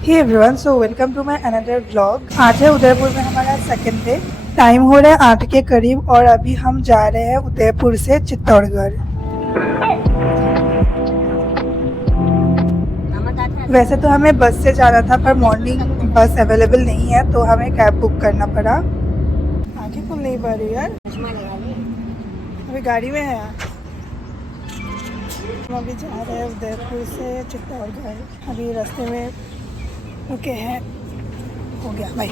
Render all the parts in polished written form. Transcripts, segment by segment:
Hey everyone, so welcome to my another vlog. आज है उदयपुर में हमारा सेकंड डे। टाइम हो रहा है 8 के करीब और अभी हम जा रहे हैं उदयपुर से चित्तौड़गढ़। वैसे तो हमें बस से जाना था पर मॉर्निंग बस अवेलेबल नहीं है तो हमें कैब बुक करना पड़ा। आंखें खुल नहीं पा रही यार, अभी गाड़ी में है यार। हम अभी जा रहे हैं उदयपुर से चित्तौड़गढ़। अभी रास्ते में रुके हैं, हो गया भाई,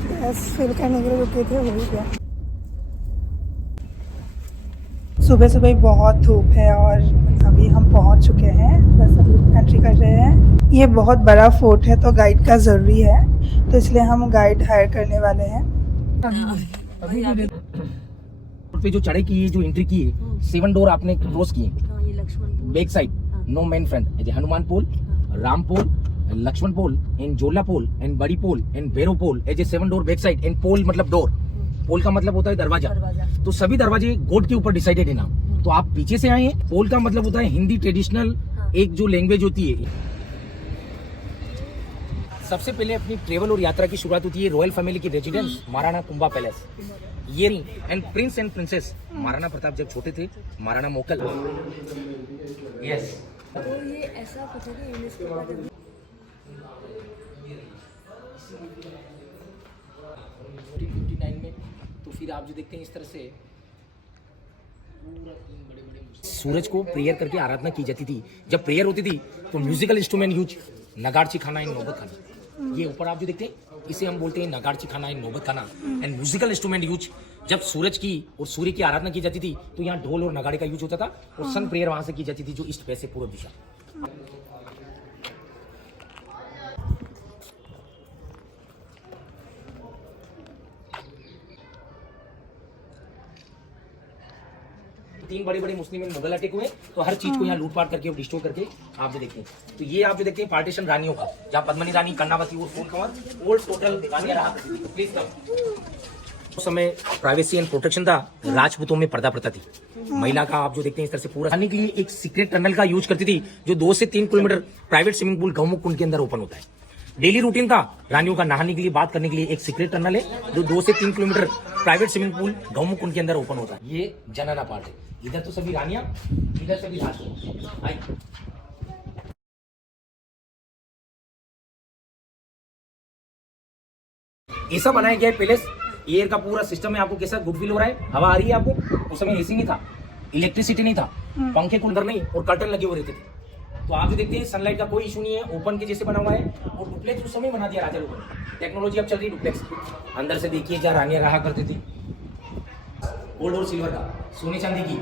गैस फिल करने के लिए रुके थे, हो गया। सुबह सुबह बहुत धूप है और अभी हम पहुंच चुके हैं, बस अभी एंट्री कर रहे हैं। ये बहुत बड़ा फोर्ट है तो गाइड का ज़रूरी है, तो इसलिए हम गाइड हायर करने वाले हैं। पे जो चढ़े की जो एंट्री की 7 डोर आपने क्रॉस किए, back side no main front, Hanuman Pol, Ram Pol, Lakshman Pol and Jodla Pol and Badi Pol and Bhairav Pol as a 7 door back side and pol मतलब डोर। पोल का मतलब होता है दरवाजा। तो सभी दरवाजे गोड के ऊपर डिसाइडेड है ना। तो आप पीछे से आए हैं। पोल का मतलब होता है हिंदी ट्रेडिशनल एक जो लैंग्वेज होती है। सबसे पहले अपनी ट्रेवल और यात्रा की शुरुआत होती है रॉयल फैमिली की residence Maharana Kumbha palace. Hearing and Prince and princess Maharana Pratap जब छोटे थे, महाराणा मोकल। यस, तो ये ऐसा कुछ है कि यूनेस्को का 1959 में। तो फिर आप जो देखते हैं इस तरह से सूरज को प्रेयर करके आराधना की जाती थी। जब प्रेयर होती थी तो म्यूजिकल इंस्ट्रूमेंट यूज, नगाड़ची खाना इन नौबत खाना। ये ऊपर आप जो देखते हैं इसे हम बोलते हैं नगाड़ची खाना इन नौबत खाना एंड म्यूजिकल इंस्ट्रूमेंट यूज। जब सूरज की और सूर्य की आराधना की जाती थी तो यहाँ ढोल और नगाड़े का यूज होता था और सन प्रेयर वहां से की जाती थी जो ईस्ट वेस्ट से पूर्व दिशा। तीन बड़े बड़े मुस्लिम एंड मुगल अटैक हुए तो हर चीज को यहाँ लूटपाट करके और डिस्ट्रॉय करके आप जो देखते हैं। तो ये आप जो देखते हैं पार्टीशन रानियों का, जहाँ पद्मनी रानी, कर्णावती और फूल कंवर ओल्ड टोटल रानियां रहा करती थी। Please come. उस समय प्राइवेसी एंड प्रोटेक्शन था, राजपूतों में पर्दा प्रथा थी। महिला का आप जो देखते हैं इस तरह से पूरा खाने के लिए एक सीक्रेट टनल का यूज करती थी जो 2 से 3 kilometre private swimming pool Gaumukh Kund के अंदर ओपन होता है। डेली रूटीन था रानियों का नहाने के लिए, बात करने के लिए एक सीक्रेट टनल है जो 2 से 3 kilometre private swimming pool Gaumukh Kund के अंदर ओपन होता है। ये जनाना पार्ट है। इधर तो सभी रानियां, इधर सभी राजपूत। आई ऐसा बनाया गया है पैलेस। एयर का पूरा सिस्टम है। आपको कैसा गुड फील हो रहा है? हवा आ रही है आपको? उस समय एसी नहीं था, इलेक्ट्रिसिटी नहीं था, पंखे कूलर नहीं और कर्टन लगे हुए रहते थे। तो आप जो देखते हैं सनलाइट का कोई इशू नहीं है, ओपन के जैसे बना हुआ है। और डुप्लेक्स उस समय बना दिया राजा लोगों ने। टेक्नोलॉजी अब चल रही है डुप्लेक्स। अंदर से देखिए जहाँ रानियां रहा करती थी। गोल्ड और सिल्वर का, सोने चांदी की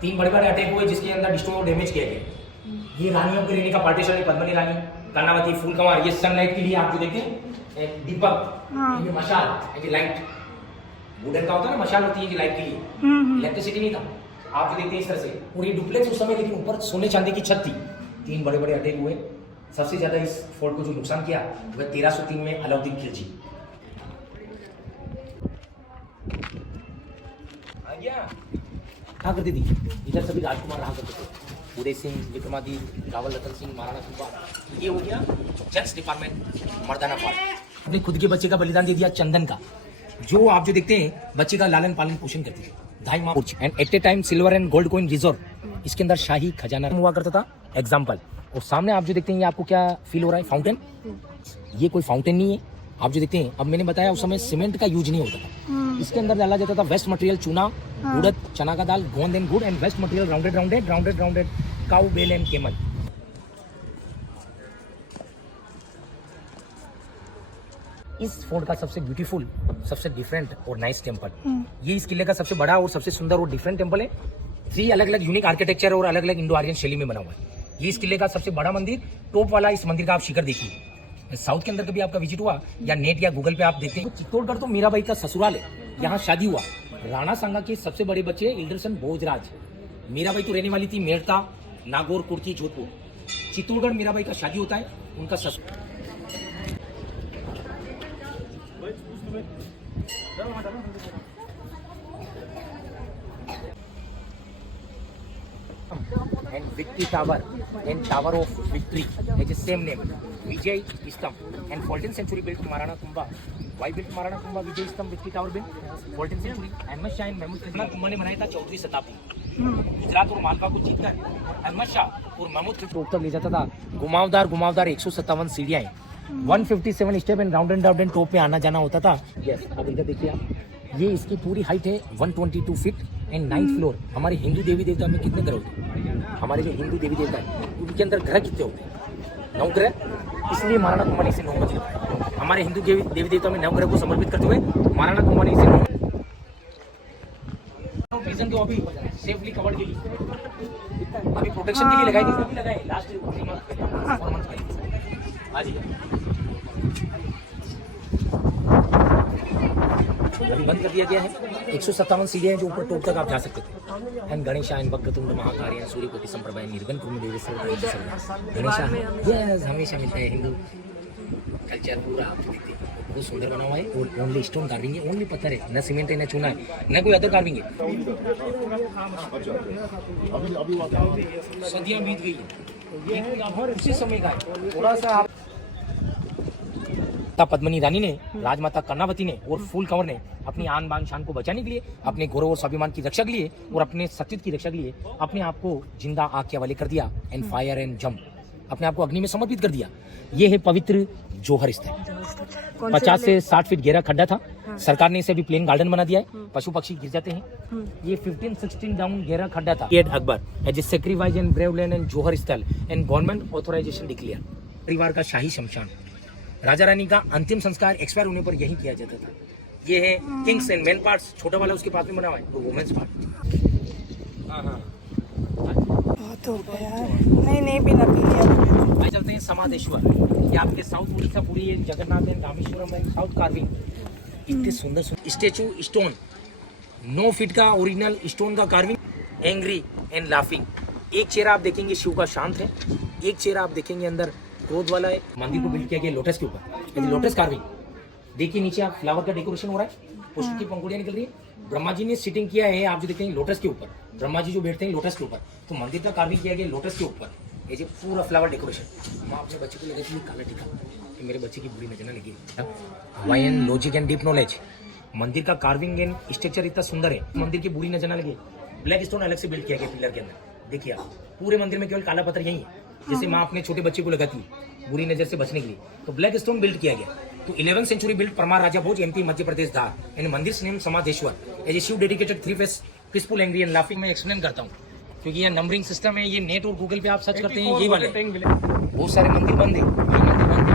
3 बड़े बड़े अटैक हुए जिसके अंदर डिस्ट्रॉय और डैमेज किया गया। ये रानियों के रहने का पार्टीशन है। पद्मनी रानी, कर्णावती, फूल कंवर। ये सनलाइट के लिए आप जो देखते हैं दीपक, ये मशाल, ये लाइट वुडन का होता है ना, मशाल होती है ये लाइट के लिए। इलेक्ट्रिसिटी नहीं था। आप जो देखते हैं इस तरह से। और ये डुप्लेक्स उस समय, लेकिन ऊपर सोने चांदी की छत थी। 3 बड़े बड़े अटैक हुए। सबसे ज्यादा इस फोर्ट को जो नुकसान किया वह 1303 में अलाउद्दीन खिलजी। कहा करती थी इधर सभी राजकुमार रहा करते थे। उदय सिंह, विक्रमादित्य, रावल रतन सिंह, महाराणा कुंभा। ये हो गया जेंट्स डिपार्टमेंट, मर्दाना पार्ट। अपने खुद के बच्चे का बलिदान दे दिया चंदन का, जो आप जो देखते हैं बच्चे का लालन पालन पोषण करती है। धाई माँ and at a time silver and gold coin reserve. इसके अंदर शाही खजाना हुआ करता था। एग्जाम्पल। और सामने आप जो देखते हैं ये आपको क्या फील हो रहा है? फाउंटेन। ये कोई फाउंटेन नहीं है। आप जो देखते हैं, अब मैंने बताया उस समय सीमेंट का यूज नहीं होता था। इसके अंदर डाला जाता था वेस्ट मटेरियल, चूना, उड़द, चना का दाल, gond and gur and waste material rounded rounded rounded rounded cow, bull and camel. इस फोर्ट का सबसे ब्यूटीफुल, सबसे डिफरेंट और नाइस टेम्पल, ये इस किले का सबसे बड़ा और सबसे सुंदर और डिफरेंट टेम्पल है। 3 अलग अलग यूनिक आर्किटेक्चर और अलग अलग इंडो आर्यन शैली में बना हुआ है। ये इस किले का सबसे बड़ा मंदिर, टॉप वाला इस मंदिर का आप शिखर देखिए। साउथ के अंदर कभी आपका विजिट हुआ या नेट या गूगल पे आप देखते हैं, चित्तौड़गढ़ तो मीराबाई का ससुराल है। यहाँ शादी हुआ। राणा सांगा के सबसे बड़े बच्चे इल्डरसन भोजराज। मीराबाई तो रहने वाली थी मेड़ता, नागौर, कुर्की, जोधपुर। चित्तौड़गढ़ मीराबाई का शादी होता है, उनका ससुर। and Victory Tower and Tower of Victory has the same name, Vijay Stamp. And 14th century built Maharana Kumbha. Why built Maharana Kumbha Vijay Stamp Victory Tower built? 14th century. Ahmad Shah Mahmood Khilji Kumbha ने बनाया था 14वीं शताब्दी। गुजरात और मालवा को जीतकर अहमद शाह और महमूद खिलजी तक ले जाता था। घुमावदार 157 सीढ़ियां हैं, 157 step and round and top पे आना जाना होता था। यस, अब इधर देखिए आप, ये इसकी पूरी हाइट है 122 फीट एंड 9th फ्लोर। हमारे हिंदू देवी देवता में कितने ग्रह होते हैं? हमारे जो हिंदू देवी देवता है उनके अंदर ग्रह कितने होते हैं? 9 ग्रह। इसलिए महाराणा कुंभा ने इसे 9 मंजिल बनाया। हमारे हिंदू देवी देवता में 9 ग्रह को समर्पित करते हुए महाराणा कुंभा ने इसे विजन को अभी सेफली कवर के लिए अभी प्रोटेक्शन के लिए लगाई थी, लगाए लास्ट 3 मंथ पहले। हाँ जी, अभी बंद कर दिया गया है। 157 सीढ़ियां हैं जो ऊपर टॉप तक आप जा सकते थे। एंड गणेशायन वक्रतुंड महाकार्य सूर्यकोटि संप्रभा निर्गुण कुर्म देवी गणेशा, यस, हमेशा मिलता है। हिंदू कल्चर पूरा आप देखते हैं, बहुत सुंदर बना हुआ है। और ओनली स्टोन कार्विंग है, ओनली पत्थर है, न सीमेंट है, न चूना है, न कोई अदर कार्विंग है। सदियां बीत गई है, उसी समय का है। थोड़ा सा आप पद्मिनी रानी ने, राजमाता कर्णावती ने और फूल कंवर ने अपनी आन बान शान को बचाने के लिए, अपने गौरव और स्वाभिमान की रक्षा के लिए और अपने सतीत्व की रक्षा के लिए अपने आप को जिंदा आग के हवाले कर दिया। एंड फायर एंड जंप, अपने आप को अग्नि में समर्पित कर दिया। ये है पवित्र जोहर स्थल। 50 से 60 फीट गहरा खड्डा था। सरकार ने इसे अभी प्लेन गार्डन बना दिया है, पशु पक्षी गिर जाते हैं। ये 15-16 डाउन गहरा खड्डा था। Akbar as a sacrifice and brave land and Jauhar Sthal and government authorisation declare. परिवार का शाही शमशान, राजा रानी का अंतिम संस्कार एक्सपायर होने पर यही किया जाता था। ये है किंग्स एंड मेन पार्ट्स, छोटा वाला उसके पास में बना हुआ है, वो वुमेन्स पार्ट। हाँ, बहुत हो गया है। नहीं भी नकली। भाई चलते हैं समादेश्वर। ये आपके साउथ उड़ीसा पूरी है, Jagannath and Rameswaram and south carving. इतने सुंदर स्टेचू स्टोन, 9 फीट का ओरिजिनल स्टोन का कार्विंग, एंग्री एंड लाफिंग। एक चेहरा आप देखेंगे शिव का शांत है, एक चेहरा आप देखेंगे अंदर क्रोध वाला है। मंदिर को बिल्ड किया गया लोटस के ऊपर, लोटस कार्विंग। देखिए नीचे आप फ्लावर का डेकोरेशन हो रहा है, पुष्प की पंखुड़ियां निकल रही है। ब्रह्मा जी ने सिटिंग किया है, आप जो देखते हैं लोटस के ऊपर, ब्रह्मा जी जो बैठते हैं लोटस के ऊपर, तो मंदिर का कार्विंग किया गया लोटस के ऊपर। ये जो पूरा फ्लावर डेकोरेशन, माँ अपने बच्चे को लगे थी काला टीका कि मेरे बच्चे की बुरी नजर ना लगी। Hawaiian logic and deep knowledge. मंदिर का कार्विंग एंड स्ट्रक्चर इतना सुंदर है, मंदिर की बुरी नजर ना लगे। ब्लैक स्टोन अलग से बिल्ड किया गया पिलर के अंदर। देखिए आप, पूरे मंदिर में केवल काला पत्थर यही है, जैसे माँ अपने छोटे बच्चे को लगाती है बुरी नजर से बचने के लिए, तो ब्लैक स्टोन बिल्ड किया गया। तो 11th सेंचुरी बिल्ड परमार राजा Bhoj, MP Madhya Pradesh Dhar. And mandir name Samadeshwar as a Shiva dedicated 3 face peaceful angry and laughing. मैं एक्सप्लेन करता हूँ क्योंकि ये नंबरिंग सिस्टम है। ये नेट और गूगल पे आप सर्च करते हैं, ये वाले बहुत सारे मंदिर बंद है, ये मंदिर बंद है,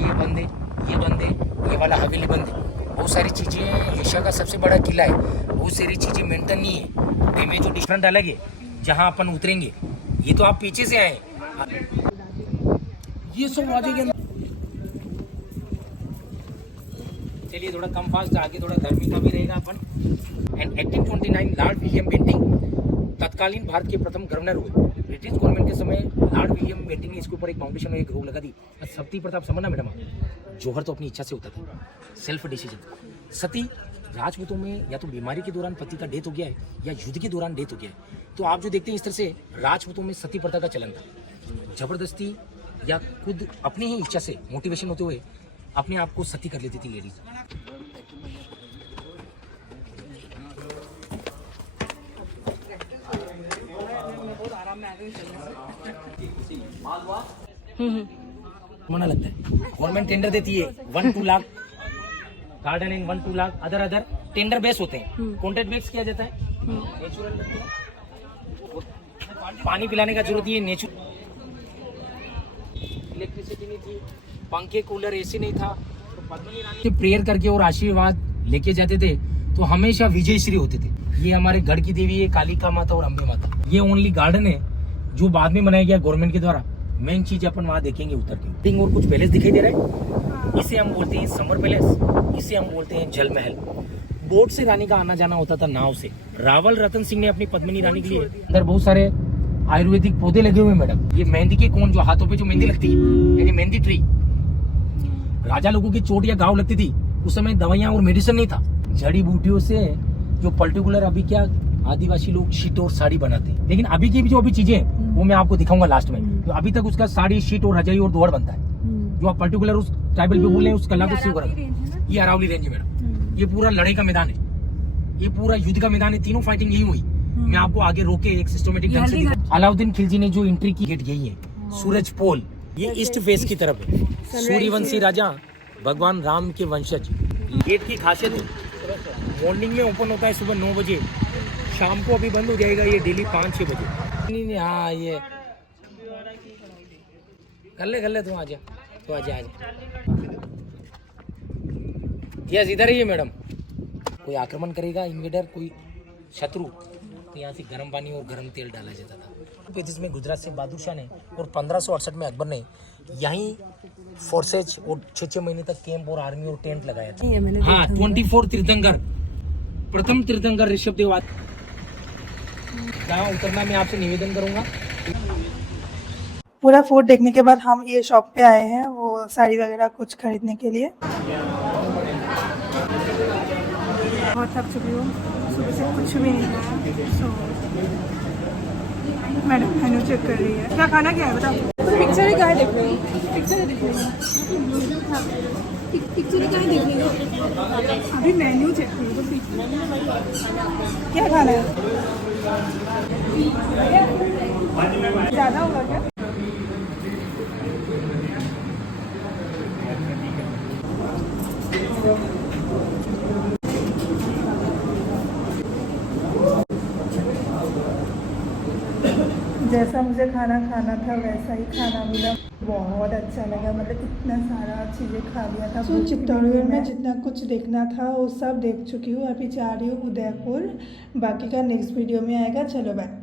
ये बंद है, ये बंद है, ये वाला हवेली बंद है। बहुत सारी चीजें, एशिया का सबसे बड़ा किला है, बहुत सारी चीजें मेंटेन नहीं है। डैमेज जो डिफरेंट अलग है, जहाँ अपन उतरेंगे। ये तो आप पीछे से आए, ये सब आगे के अंदर। चलिए थोड़ा कम फास्ट, आगे थोड़ा गर्मी का भी रहेगा अपन। एंड 1829 लॉर्ड विलियम बेंटिंग तत्कालीन भारत के प्रथम गवर्नर हुए। ब्रिटिश गवर्नमेंट के समय लॉर्ड विलियम बेंटिंग ने इसके ऊपर एक फाउंडेशन और एक रोक लगा दी। सती प्रथा समझना मैडम, जोहर तो अपनी इच्छा से होता था, सेल्फ डिसीजन। सती राजपूतों में या तो बीमारी के दौरान पति का डेथ हो गया है या युद्ध के दौरान डेथ हो गया है, तो आप जो देखते हैं इस तरह से राजपूतों में सती प्रथा का चलन था। जबरदस्ती या खुद अपनी ही इच्छा से मोटिवेशन होते हुए अपने आप को सती कर लेती थी लेडीज। मना लगता है, गवर्नमेंट टेंडर देती है 1-2 lakh gardening, 1-2 lakh other tender base होते हैं, कॉन्ट्रैक्ट बेस किया जाता है। नेचुरल लगते हैं, पानी पिलाने का जरूरत है, नेचुरल। इलेक्ट्रिसिटी नहीं थी, पंखे कूलर एसी नहीं था, तो पद्मिनी रानी के प्रेयर करके और आशीर्वाद लेके जाते थे तो हमेशा विजय श्री होते थे। ये हमारे गढ़ की देवी है, कालिका माता और अम्बे माता। ये ओनली गार्डन है जो बाद में बनाया गया गवर्नमेंट के द्वारा। मेन चीज अपन वहाँ देखेंगे उतर के। और कुछ पैलेस दिखाई दे रहा है, इसे हम बोलते हैं समर पैलेस, इसे हम बोलते हैं जल महल। बोट से रानी का आना जाना होता था नाव से। रावल रतन सिंह ने अपनी पद्मिनी रानी के लिए अंदर बहुत सारे आयुर्वेदिक पौधे लगे हुए मैडम। ये मेहंदी के कोन, जो हाथों पे जो मेहंदी लगती है, यानी मेहंदी ट्री। राजा लोगों की चोट या घाव लगती थी, उस समय दवाइयां और मेडिसिन नहीं था। जड़ी बूटियों से जो पर्टिकुलर अभी क्या आदिवासी लोग शीट और साड़ी बनाते हैं, लेकिन अभी की भी जो अभी चीजें हैं वो मैं आपको दिखाऊंगा लास्ट में। तो अभी तक उसका साड़ी, शीट और रजाई और दोहर बनता है। जो आप पर्टिकुलर उस ट्राइबल पीपल है उस कला को सीव करा। ये अरावली रेंज है मैडम, ये पूरा लड़ाई का मैदान है, ये पूरा युद्ध का मैदान है, तीनों फाइटिंग यही हुई। मैं आपको आगे रोक के एक सिस्टमेटिक ढंग से अलाउद्दीन खिलजी ने जो एंट्री की गेट यही है, सूरज पोल, ये ईस्ट फेस की तरफ है। सूर्यवंशी राजा भगवान राम के वंशज। गेट की खासियत है मॉर्निंग में ओपन होता है सुबह 9 बजे, शाम को अभी बंद हो जाएगा ये डेली 5-6 बजे। नहीं हाँ ये कर ले तू आजा, तो आजा। यस इधर ही है मैडम। कोई आक्रमण करेगा इन्वेडर, कोई शत्रु, तो यहाँ से गर्म पानी और गर्म तेल डाला जाता था। जिसमें गुजरात से बहादुर शाह ने और 1568 में अकबर ने यहीं फोर्सेज और 6-6 महीने तक कैंप और आर्मी और टेंट लगाया था। हाँ 24 तीर्थंकर, प्रथम तीर्थंकर ऋषभ देव यहाँ उतरना मैं आपसे निवेदन करूंगा। पूरा फोर्ट देखने के बाद हम ये शॉप पे आए हैं वो साड़ी वगैरह कुछ खरीदने के लिए। बहुत थक चुकी हूँ, सुबह से कुछ भी नहीं खाया। सो मैडम मेनू चेक कर रही है, क्या खाना क्या है बताओ। पिक्चर कहाँ देख रहे हो? पिक्चर देख रहे हो? पिक्चर कहाँ देख रहे हो? अभी मेन्यू चेक करो तो क्या खाना है। ज़्यादा होगा क्या? जैसा मुझे खाना था वैसा ही खाना मिला, बहुत अच्छा लगा। मतलब इतना सारा चीज़ें खा लिया था। चित्तौड़गढ़ में जितना कुछ देखना था वो सब देख चुकी हूँ। अभी जा रही हूँ उदयपुर, बाकी का नेक्स्ट वीडियो में आएगा। चलो बाय।